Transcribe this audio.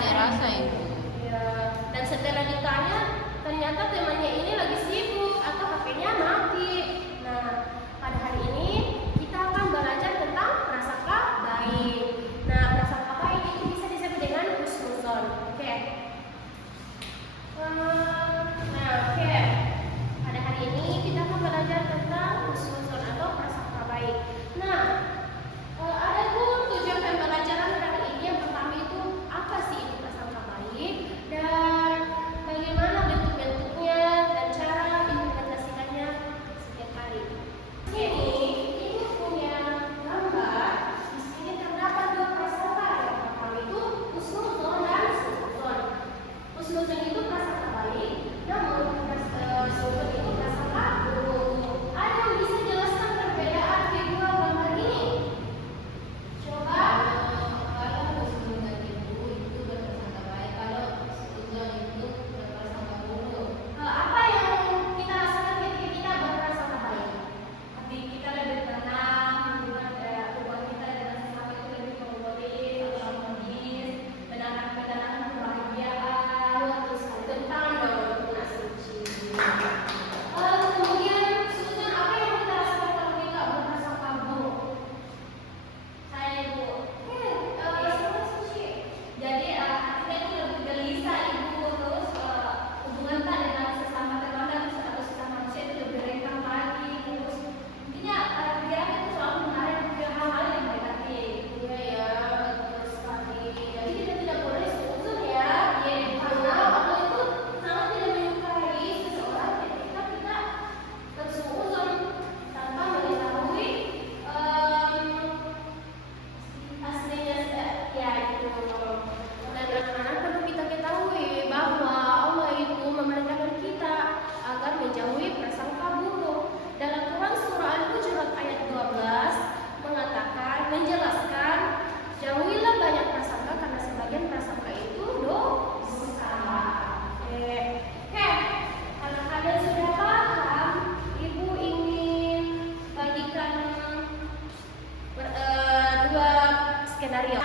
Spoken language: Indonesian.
ada rasa itu. Ya, dan setelah ditanya, ternyata temannya ini lagi sibuk atau HP-nya mati. Nah, pada hari ini kita akan belajar tentang prasangka baik. Nah, prasangka baik itu bisa disebut dengan husnuzon. Oke. Oke. Pada hari ini kita akan belajar tentang husnuzon atau prasangka baik. Nah, ada tuh tujuan pembelajaran pada hari ini. Yang pertama itu apa sih itu prasangka baik dan bagaimana bentuk-bentuknya dan cara implementasikannya setiap hari. Ini ibu punya gambar. Di sini terdapat dua prasangka. Yang pertama itu husnuzon dan suudzon. Husnuzon itu prasangka baik, namun suudzon itu prasangka buruk. Ada yang bisa jelaskan perbedaan kedua gambar ini? Coba. Kalau husnuzon itu berprasangka baik, kalau suudzon itu berprasangka buruk. Apa yang kita rasakan ketika kita berprasangka baik? Hati kita lebih tenang, hubungan kita dengan sesama itu lebih kondusif, harmonis, menanamkan kebahagiaan, Terus tentang doa suci. Kemudian suudzon, apa yang kita rasakan kalau kita berprasangka buruk? saya itu. Prasangka suci. Jadi hatinya itu lebih gelisah ibu, terus hubungan kita dengan sesama teman dan atau sesama manusia itu lebih renggang lagi, terus intinya pikiran itu selalu mengarah ke hal-hal yang negatif. Iya ya, betul sekali. Jadi kita tidak boleh suudzon ya. Iya, Karena Allah itu sangat tidak menyukai seseorang ketika kita bersuudzon tanpa mengetahui aslinya ya itu. Dan anak-anak perlu kita ketahui bahwa Allah itu memerintahkan kita agar menjauhi prasangka buruk. Dalam Quran surah Al-Hujurat ayat 12 mengatakan, menjelaskan, jauhilah banyak prasangka karena sebagian prasangka itu dosa. Oke. Kalau kalian sudah paham, Ibu ingin bagikan dua skenario.